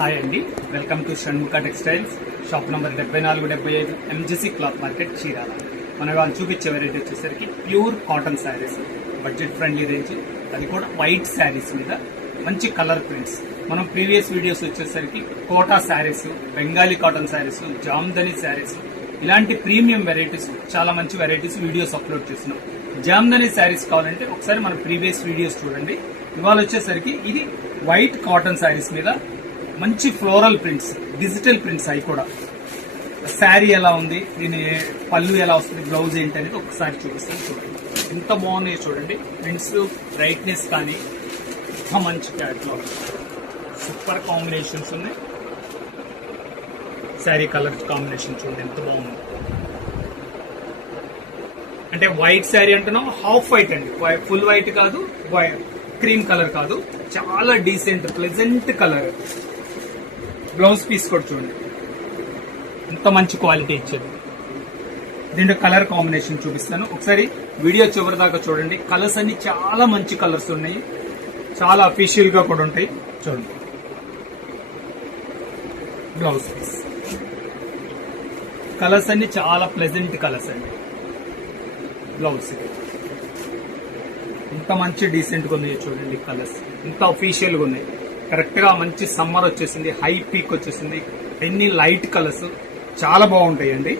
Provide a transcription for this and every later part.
Hi అండి, welcome to Shanmukha textiles. Shop number 7475 MGC cloth market Chirala. మన వాళ్ళు చూపించే వెరైటీ వచ్చేసరికి pure cotton saris, budget friendly range, అది కూడా వైట్ శారీస్ మీద మంచి కలర్ ప్రింట్స్. మనం ప్రీవియస్ వీడియోస్ వచ్చేసరికి కోటా శారీస్, బెంగాలీ కాటన్ శారీస్, జామ్దని శారీస్, ఇలాంటి ప్రీమియం వెరైటీస్, చాలా మంచి వెరైటీస్ వీడియోస్ అప్లోడ్ చేస్తున్నాం. జామ్దని శారీస్ కావాలంటే ఒకసారి మన ప్రీవియస్ వీడియోస్ చూడండి. ఇవాళ వచ్చేసరికి ఇది వైట్ కాటన్ శారీస్ మీద మంచి ఫ్లోరల్ ప్రింట్స్, డిజిటల్ ప్రింట్స్. అవి కూడా శారీ ఎలా ఉంది, దీని పళ్ళు ఎలా వస్తుంది, బ్లౌజ్ ఏంటి అనేది ఒకసారి చూపిస్తాను. చూడండి ఎంత బాగున్నాయి చూడండి. ప్రింట్స్ బ్రైట్నెస్ కానీ ఎంత మంచి క్యాట్లాగ్, సూపర్ కాంబినేషన్స్ ఉన్నాయి. శారీ కలర్ కాంబినేషన్ చూడండి ఎంత బాగుంది. అంటే వైట్ శారీ అంటున్నాం, హాఫ్ వైట్ అండి, ఫుల్ వైట్ కాదు, క్రీమ్ కలర్ కాదు, చాలా decent pleasant colour. Blouse piece కూడా చూడండి ఎంత మంచి క్వాలిటీ ఇచ్చేది. దీంట్లో కలర్ కాంబినేషన్ చూపిస్తాను, ఒకసారి వీడియో చివరి దాకా చూడండి. కలర్స్ అన్ని చాలా మంచి కలర్స్ ఉన్నాయి, చాలా అఫీషియల్ గా కూడా ఉంటాయి. చూడండి బ్లౌజ్ పీస్, కలర్స్ అన్ని చాలా ప్లెజెంట్ కలర్స్ అండి. బ్లౌజ్ ఎంత మంచి డీసెంట్ గా ఉన్నాయి చూడండి. కలర్స్ ఎంత అఫీషియల్ గా ఉన్నాయి. కరెక్ట్ గా మంచి సమ్మర్ వచ్చేసింది, హై పీక్ వచ్చేసింది. అన్ని లైట్ కలర్స్ చాలా బాగుంటాయండి.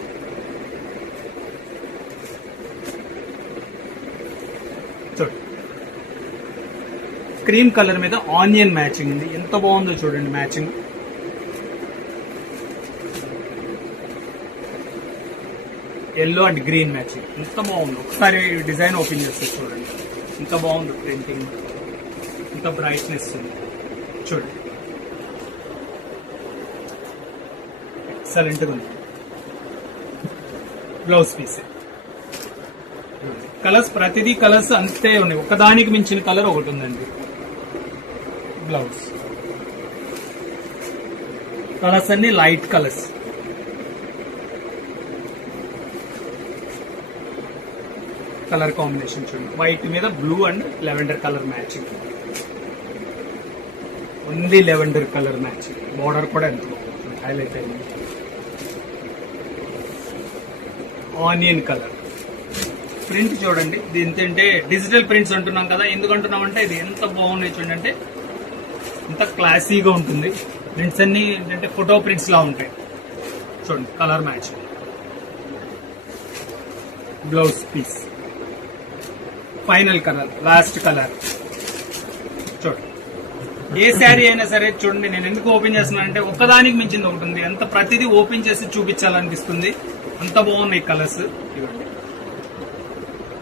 చూడండి క్రీమ్ కలర్ మీద ఆనియన్ మ్యాచింగ్ ఉంది, ఎంత బాగుందో చూడండి matching. Yellow and green matching ఎంత బాగుందో. ఒకసారి డిజైన్ ఓపెన్ చేస్తే చూడండి ఎంత బాగుందో ప్రింటింగ్, ఎంత బ్రైట్నెస్ ఉంది చూడండి. ఎక్సలెంట్ గా ఉంది. బ్లౌజ్ పీస్ కలర్స్, ప్రతిదీ కలర్స్ అంతే ఉన్నాయి, ఒకదానికి మించిన కలర్ ఒకటి ఉందండి. బ్లౌజ్ కలర్స్ అన్ని లైట్ కలర్స్. కలర్ కాంబినేషన్ చూడండి, వైట్ మీద blue and lavender colour matching. Only lavender colour matching. Border కూడా ఎంత హైలైట్ అయింది. ఆనియన్ కలర్ ప్రింట్ చూడండి. దీంతో డిజిటల్ ప్రింట్స్ అంటున్నాం కదా, ఎందుకు అంటున్నామంటే ఇది ఎంత బాగున్నాయి చూడండి. అంటే ఎంత క్లాసీగా ఉంటుంది. ప్రింట్స్ అన్ని ఏంటంటే ఫోటో ప్రింట్స్ లా ఉంటాయి చూడండి. Colour matching. Blouse piece final colour, last colour చూడండి. ఏ శారీ అయినా సరే చూడండి, నేను ఎందుకు ఓపెన్ చేస్తున్నాను అంటే ఒక్కదానికి మించింది ఒకటి ఉంది. అంత ప్రతిదీ ఓపెన్ చేసి చూపించాలనిపిస్తుంది, అంత బాగున్నాయి కలర్స్. ఇవ్వండి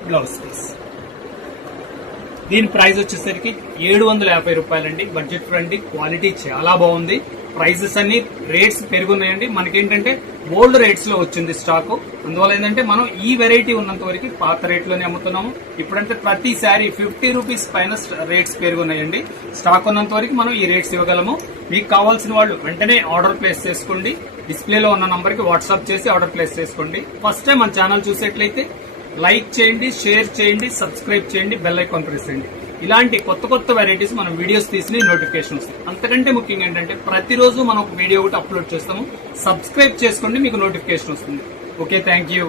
బ్లౌజ్ పీస్. దీని ప్రైస్ వచ్చేసరికి 750 రూపాయలండి. బడ్జెట్ ఫ్రెండ్లీ, క్వాలిటీ చాలా బాగుంది. ప్రైజెస్ అన్ని రేట్స్ పెరుగున్నాయండి. మనకేంటంటే ఓల్డ్ రేట్స్ లో వచ్చింది స్టాక్. అందువల్ల ఏంటంటే మనం ఈ వెరైటీ ఉన్నంత వరకు పాత రేట్ లోనే అమ్ముతున్నాము. ఇప్పుడంటే ప్రతి శారీ 50 రూపీస్ పైన రేట్స్ పెరుగున్నాయండి. స్టాక్ ఉన్నంత వరకు మనం ఈ రేట్స్ ఇవ్వగలము. మీకు కావాల్సిన వాళ్ళు వెంటనే ఆర్డర్ ప్లేస్ చేసుకోండి. డిస్ప్లేలో ఉన్న నంబర్ కి వాట్సాప్ చేసి ఆర్డర్ ప్లేస్ చేసుకోండి. ఫస్ట్ టైం మన ఛానల్ చూసేట్లయితే లైక్ చేయండి, షేర్ చేయండి, సబ్స్క్రైబ్ చేయండి, బెల్ ఐకాన్ ప్రెస్ చేయండి. ఇలాంటి కొత్త కొత్త వెరైటీస్ మనం వీడియోస్ తీసి నోటిఫికేషన్ వస్తాయి. అంతకంటే ముఖ్యంగా ఏంటంటే ప్రతిరోజు మనం ఒక వీడియో ఒకటి అప్లోడ్ చేస్తాము. సబ్స్క్రైబ్ చేసుకోండి, మీకు నోటిఫికేషన్ వస్తుంది. Okay, thank you.